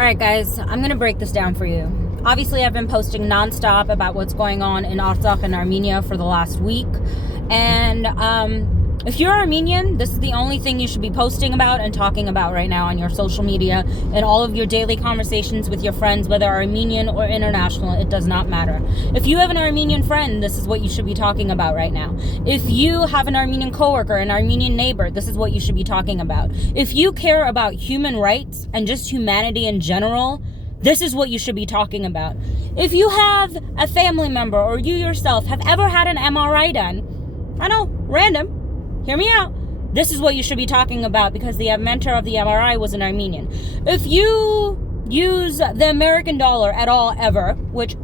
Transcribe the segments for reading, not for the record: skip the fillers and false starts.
Alright guys, I'm going to break this down for you. Obviously, I've been posting nonstop about what's going on in Artsakh and Armenia for the last week. And if you're Armenian, this is the only thing you should be posting about and talking about right now on your social media and all of your daily conversations with your friends, whether Armenian or international, it does not matter. If you have an Armenian friend, this is what you should be talking about right now. If you have an Armenian coworker, an Armenian neighbor, this is what you should be talking about. If you care about human rights and just humanity in general, this is what you should be talking about. If you have a family member or you yourself have ever had an MRI done, I know, random, hear me out. This is what you should be talking about because the inventor of the MRI was an Armenian. If you use the American dollar at all ever, which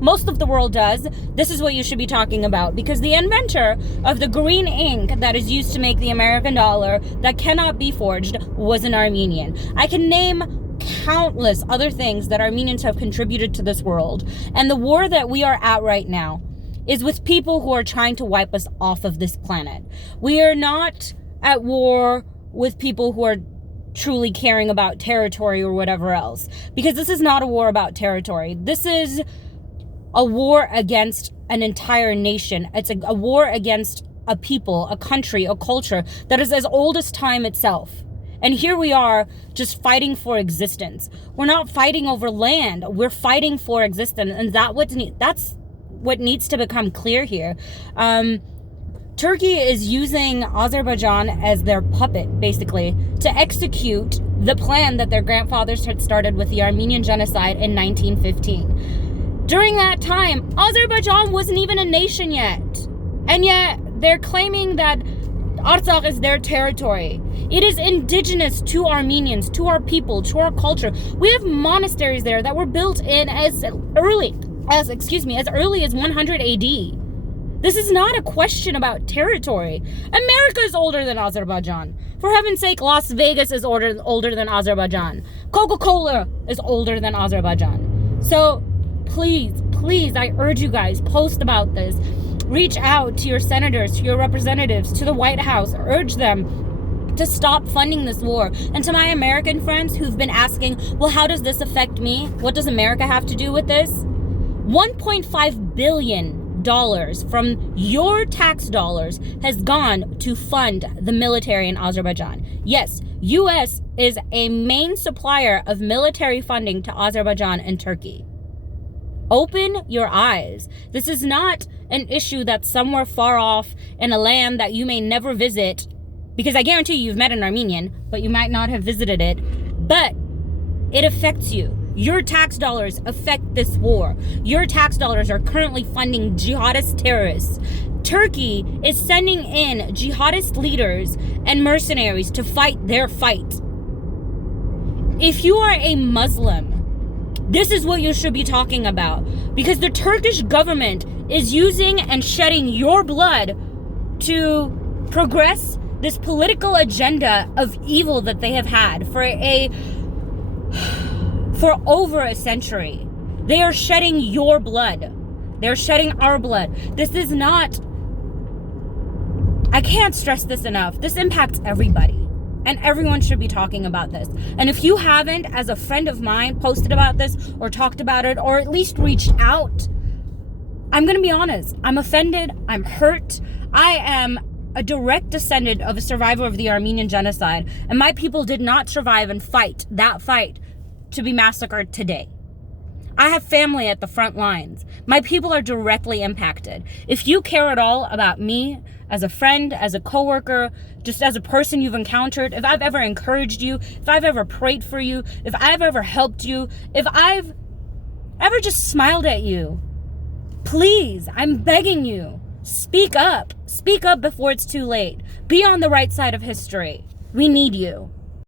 most of the world does, this is what you should be talking about because the inventor of the green ink that is used to make the American dollar that cannot be forged was an Armenian. I can name countless other things that Armenians have contributed to this world. And the war that we are at right now is with people who are trying to wipe us off of this planet. We are not at war with people who are truly caring about territory or whatever else. Because this is not a war about territory. This is a war against an entire nation. It's a war against a people, a country, a culture that is as old as time itself. And here we are just fighting for existence. We're not fighting over land. We're fighting for existence. And that's what needs to become clear here. Turkey is using Azerbaijan as their puppet, basically, to execute the plan that their grandfathers had started with the Armenian genocide in 1915. During that time, Azerbaijan wasn't even a nation yet. And yet, they're claiming that Artsakh is their territory. It is indigenous to Armenians, to our people, to our culture. We have monasteries there that were built in as early as 100 AD. This is not a question about territory. America is older than Azerbaijan. For heaven's sake, Las Vegas is older than Azerbaijan. Coca-Cola is older than Azerbaijan. So please, I urge you guys, post about this. Reach out to your senators, to your representatives, to the White House. Urge them to stop funding this war. And to my American friends who've been asking, well, how does this affect me? What does America have to do with this? $1.5 billion from your tax dollars has gone to fund the military in Azerbaijan. Yes, U.S. is a main supplier of military funding to Azerbaijan and Turkey. Open your eyes. This is not an issue that's somewhere far off in a land that you may never visit, because I guarantee you've met an Armenian, but you might not have visited it. But it affects you. Your tax dollars affect this war. Your tax dollars are currently funding jihadist terrorists. Turkey is sending in jihadist leaders and mercenaries to fight their fight. If you are a Muslim, this is what you should be talking about, because the Turkish government is using and shedding your blood to progress this political agenda of evil that they have had for over a century. They are shedding your blood. They're shedding our blood. This is not, I can't stress this enough. This impacts everybody. And everyone should be talking about this. And if you haven't, as a friend of mine, posted about this or talked about it or at least reached out, I'm going to be honest. I'm offended. I'm hurt. I am a direct descendant of a survivor of the Armenian genocide. And my people did not survive and fight that fight to be massacred today. I have family at the front lines. My people are directly impacted. If you care at all about me, as a friend, as a coworker, just as a person you've encountered, if I've ever encouraged you, if I've ever prayed for you, if I've ever helped you, if I've ever just smiled at you, please, I'm begging you, speak up. Speak up before it's too late. Be on the right side of history. We need you.